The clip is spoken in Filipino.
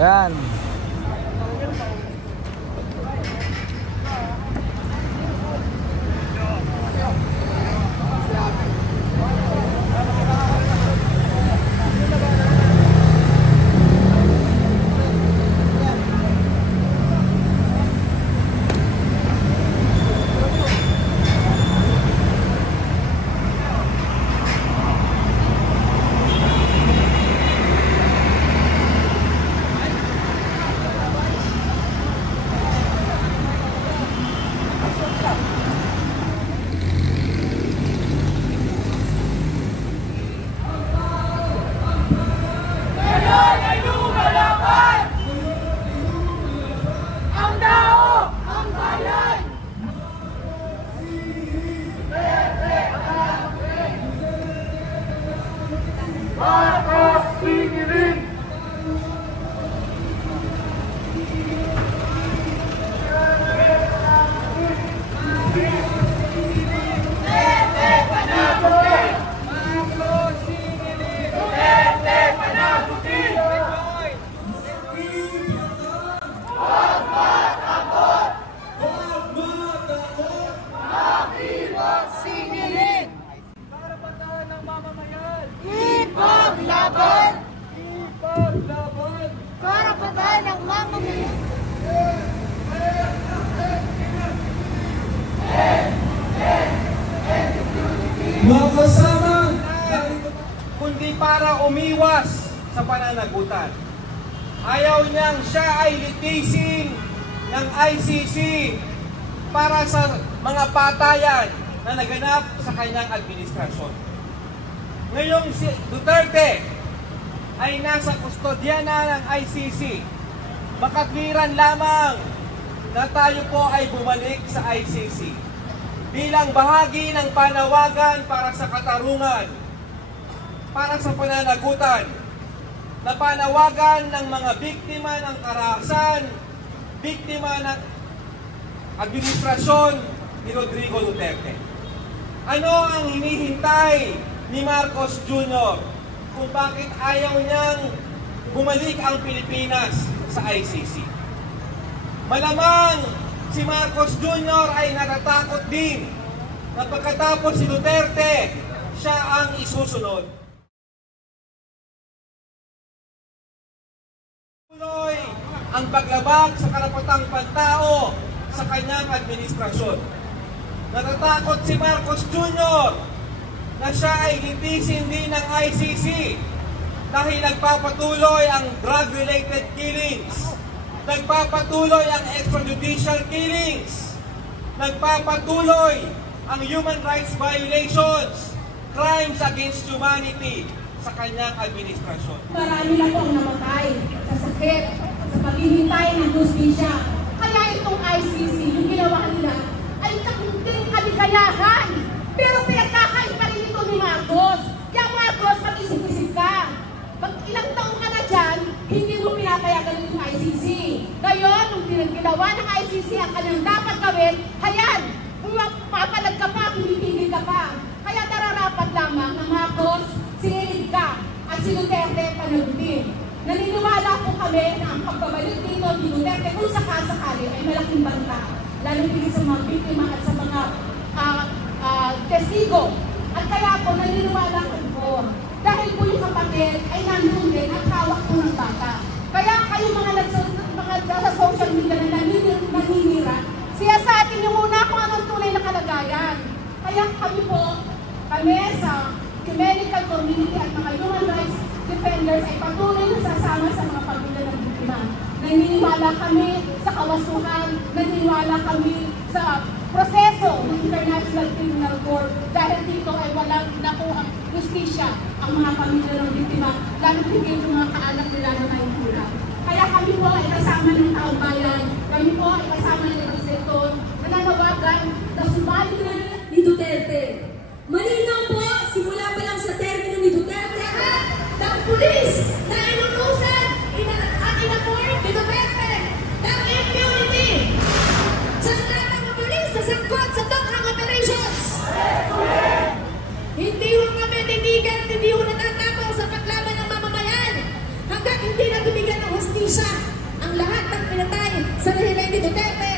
Yan. Mga kasama, kundi para umiwas sa pananagutan. Ayaw niyang siya ay litisin ng ICC para sa mga patayan na naganap sa kanyang administrasyon. Ngayong si Duterte ay nasa kustodya na ng ICC. Makatwiran lamang na tayo po ay bumalik sa ICC bilang bahagi ng panawagan para sa katarungan, para sa pananagutan, na panawagan ng mga biktima ng karahasan, biktima ng administrasyon ni Rodrigo Duterte. Ano ang hinihintay ni Marcos Jr. kung bakit ayaw niyang bumalik ang Pilipinas sa ICC? Malamang si Marcos Jr. ay natatakot din na pagkatapos si Duterte, siya ang isusunod. Tuloy ang paglabag sa karapatang pantao sa kanyang administrasyon. Natatakot si Marcos Jr. na siya ay litisin din ng ICC dahil nagpapatuloy ang drug-related killings. Nagpapatuloy ang extrajudicial killings. Nagpapatuloy ang human rights violations, crimes against humanity sa kanyang administrasyon. Marami na po ang namatay sa sakit, sa paghihintay ng justisya. Kaya itong ICC, yung ginawa nila, ay kakunting kaligayahan. Pero pinagkakain pa rin ito ni Marcos. Kaya Marcos, mag-isip-isip ka. Ilang taong ka na dyan, hindi mo pinapayagan yung ICC. Ngayon, nung ginawa ng ICC ang kanyang dapat gawin, hayan, papalag ka pa, pinipigil ka pa. Kaya nararapat lamang na Marcos, sinilid ka at si Duterte panagutin. Naniniwala po kami na ang pagbabalik dito ni Duterte kung sakasakali ay malaking banta, lalo din sa mga biktima at sa mga testigo. At kaya po naniniwala ko po, dahil po yung kapatid ay nandun din at hawak po ng bata. Kaya kayo mga sa social media na naninira, siya sa atin yung muna kung anong tunay na kalagayan. Kaya kami po, kami sa Ecumenical Community at mga human rights defenders ay patuloy na sasama sa mga pamilya ng biktima. Naniniwala kami sa kawasuhan, naniniwala kami sa proseso ng International Criminal Court dahil dito ay walang nakuhang justisya ang mga pamilya ng biktima, lalo higit yung mga kaanak nila na may kulang. Kaya kami po ay kasama ng taong bayan, kami po ay kasama ng legislator, nananawagan na sumali na ni Duterte. Malinaw po, simula pa lang sa termino ni Duterte, ng pulis na inutusan at inaport ni Duterte ng impunity sa lahat ng pulis sa sangkot sa Tonghang Operations. Hindi ho kami titigil, hindi ho natatapos sa paglaban ng mamamayan hanggang hindi na bibigyan ng hustisya siya ang lahat ng pinatay sa rehimen ni Duterte